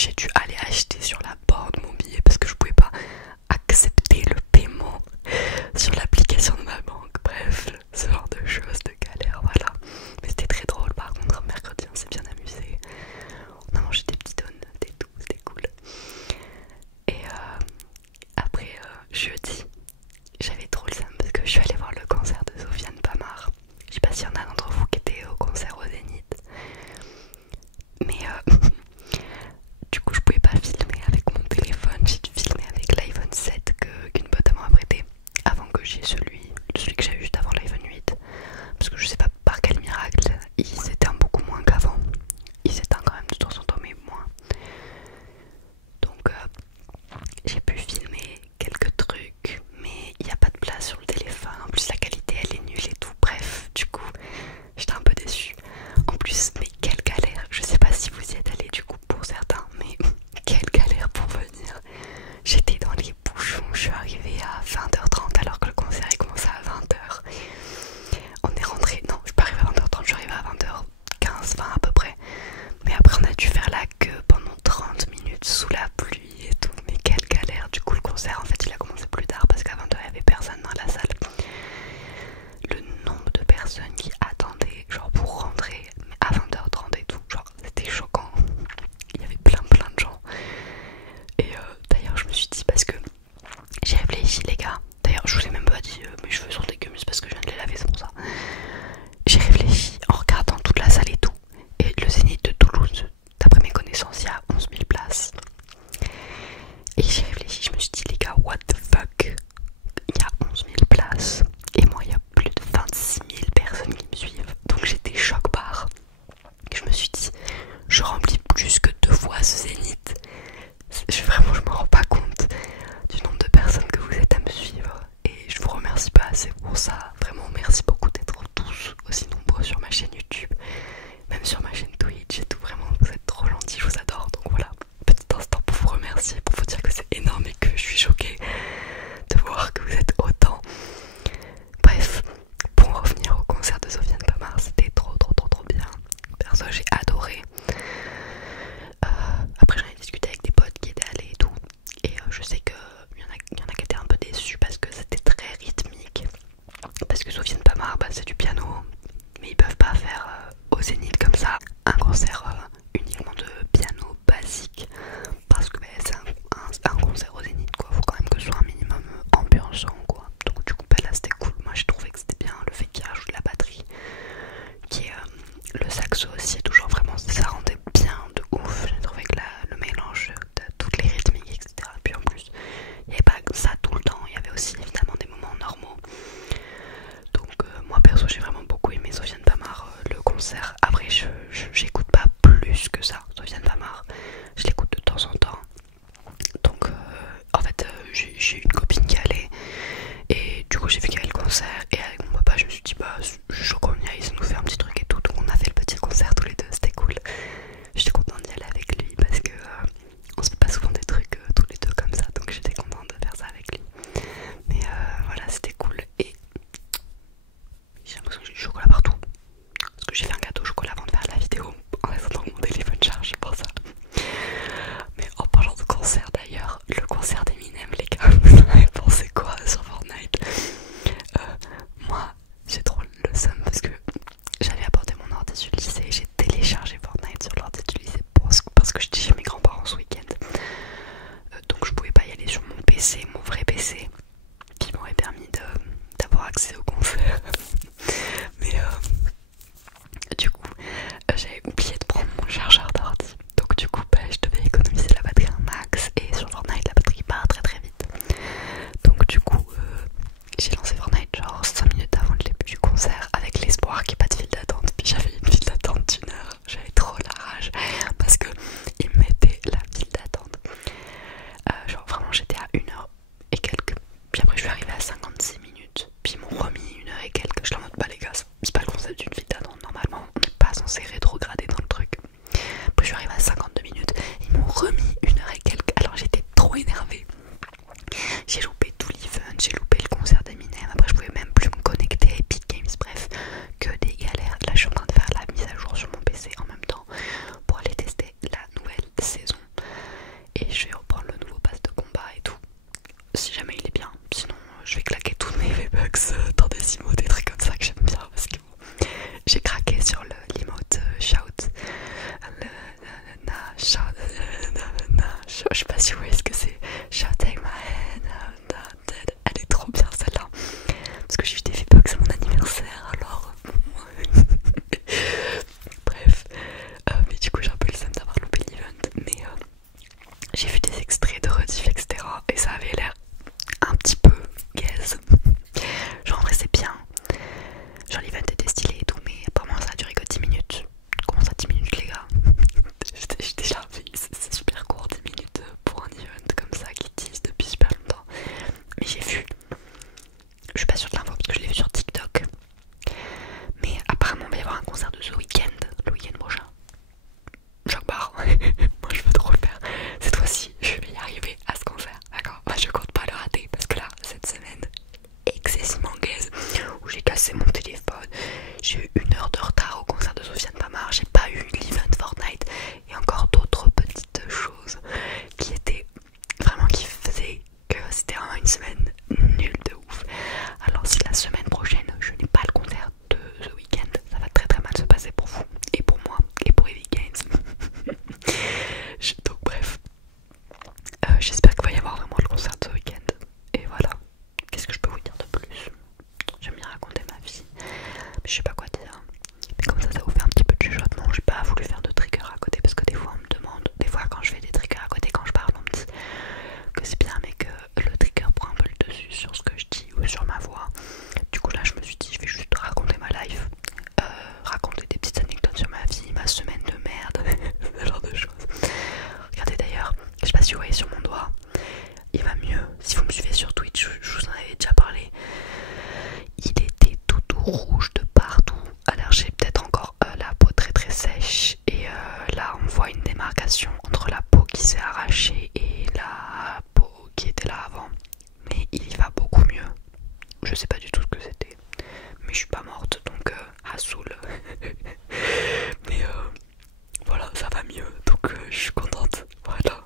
j'ai dû aller acheter sur la borne mon billet parce que je pouvais pas accepter le paiement sur l'application de ma banque. Bref, ce genre de choses, de galère, voilà. Mais c'était très drôle par contre, mercredi on s'est bien amusé. On a mangé des petits donuts et tout, c'était cool. Et après jeudi, j'avais trop le seum parce que je suis allée voir le concert de Sofiane Pamart. Je sais pas s'il y en a d'entre vous qui étaient au concert au Zénith. Mais du coup je pouvais pas filmer avec mon téléphone. J'ai dû filmer avec l'iPhone 7 qu'une pote à moi a prêté avant que j'ai celui que j'avais juste avant l'iPhone 8. Parce que je sais pas par quel miracle il s'éteint beaucoup moins qu'avant. Il s'éteint quand même de temps en temps mais moins. Donc j'ai pu filmer quelques trucs mais il n'y a pas de place sur le téléphone. En plus la qualité elle est nulle et tout. Bref, du coup j'étais un peu déçue. En plus, mais quelle galère. Je sais pas si vous y êtes allés du coup pour certains, mais quelle galère pour venir. J'étais dans les bouchons, je suis arrivée à 20h30 alors que le concert il commençait à 20h. On est rentré, non je suis pas arrivée à 20h30, je suis arrivée à 20h15, 20 à peu près. Mais après on a dû faire la queue pendant 30 minutes sous la pluie et tout. Mais quelle galère. Du coup le concert en fait il a commencé plus tard parce qu'à 20h il y avait personne dans la salle. Le nombre de personnes qui attendaient genre pour rentrer à 20h30 et tout, genre c'était choquant. Il y avait plein de gens. Et d'ailleurs je me suis dit parce que j'ai réfléchi les gars. D'ailleurs je vous ai même pas dit mes cheveux sont dégueulasses parce que je viens de les laver, c'est pour ça. J'ai réfléchi en regardant toute la salle et tout. Et le Zénith de Toulouse, d'après mes connaissances, il y a 11 000 places. Et j'ai réfléchi, je me suis dit les gars, what the fuck. Il y a 11 000 places. Et moi il y a plus de 26 000 personnes qui me suivent. Donc j'étais choc-barre. Je me suis dit, je remplis plus que 2 fois ce Zénith. Vraiment je me rends pas compte du nombre de personnes que vous êtes à me suivre. Et je vous remercie pas assez pour ça. Vraiment merci beaucoup d'être tous aussi nombreux sur ma chaîne YouTube. Même sur ma chaîne Twitch et tout. Vraiment vous êtes trop gentils, je vous adore. Donc voilà, petit instant pour vous remercier, pour vous dire que c'est énorme et que je suis choquée de voir que vous êtes autant. Bref, pour en revenir au concert de Sofiane Pamart, c'était trop bien. Perso j'ai adoré. Après j'en ai discuté avec des potes qui étaient allés et tout. Et je sais qu'il y en a qui étaient un peu déçus parce que c'était très rythmique. Parce que Sofiane Pamart c'est du piano. Mais ils peuvent pas faire au Zénith comme ça un concert uniquement de piano basique. Parce que c'est un concert au Zénith quoi. Faut quand même que ce soit un minimum ambiançant quoi. Donc du coup là c'était cool. Moi j'ai trouvé que c'était bien le fait qu'il rajoute la batterie. Qui est le saxo aussi est toujours vraiment, ça rendait bien de ouf. J'ai trouvé que le mélange de toutes les rythmiques etc. Et puis en plus il n'y avait pas que ça tout le temps, il y avait aussi évidemment des moments normaux. Donc moi perso j'ai vraiment beaucoup aimé Sofiane Pamart le concert. Après j'écoute pas plus que ça Sofiane Pamart, je l'écoute de temps en temps. Donc en fait j'ai une copine qui allait et du coup j'ai vu qu'il y avait le concert et avec mon papa je me suis dit bah je suis chaud qu'on y aille, ça nous fait un petit truc et tout. Donc on a fait le petit concert tous les deux, c'était cool. J'étais contente d'y aller avec lui parce que on se fait pas souvent des trucs tous les deux comme ça. Donc j'étais contente de faire ça avec lui. Mais voilà c'était cool. Et j'ai l'impression que j'ai du chocolat partout. Parce que j'ai fait un gâteau au chocolat avant de faire la vidéo en attendant que mon téléphone charge pour ça. Mais en parlant de concert d'ailleurs, le concert d'Eminem les gars, vous en avez pensé quoi sur Fortnite? Moi j'ai trop le c'est pour vous et pour moi et pour Heavy Gains. Donc bref, j'espère qu'il va y avoir vraiment le concert ce week-end. Et voilà, qu'est-ce que je peux vous dire de plus? J'aime bien raconter ma vie, mais je sais pas quoi dire. Mais comme ça vous fait un petit peu de chuchotement. J'ai pas voulu faire de trigger à côté parce que des fois on me demande, des fois quand je fais des triggers à côté, quand je parle, on me dit que c'est bien mais que le trigger prend un peu le dessus sur ce que je dis ou sur ma voix. Du coup là je me suis dit je vais juste raconter ma life, raconter des petites anecdotes sur ma vie, ma semaine de merde, ce genre de choses. Regardez d'ailleurs, je sais pas si vous voyez sur mon doigt, il va mieux. Si vous me suivez sur Twitch, je vous en avais déjà parlé. Il était tout rouge de partout. Alors j'ai peut-être encore la peau très très sèche. Et là on voit une démarcation entre la peau qui s'est arrachée et la peau qui était là avant. Mais il y va beaucoup mieux. Je sais pas du tout ce que c'était. Mais je suis pas morte donc Hassoul. Mais voilà, ça va mieux. Donc je suis contente. Voilà.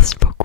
Merci beaucoup.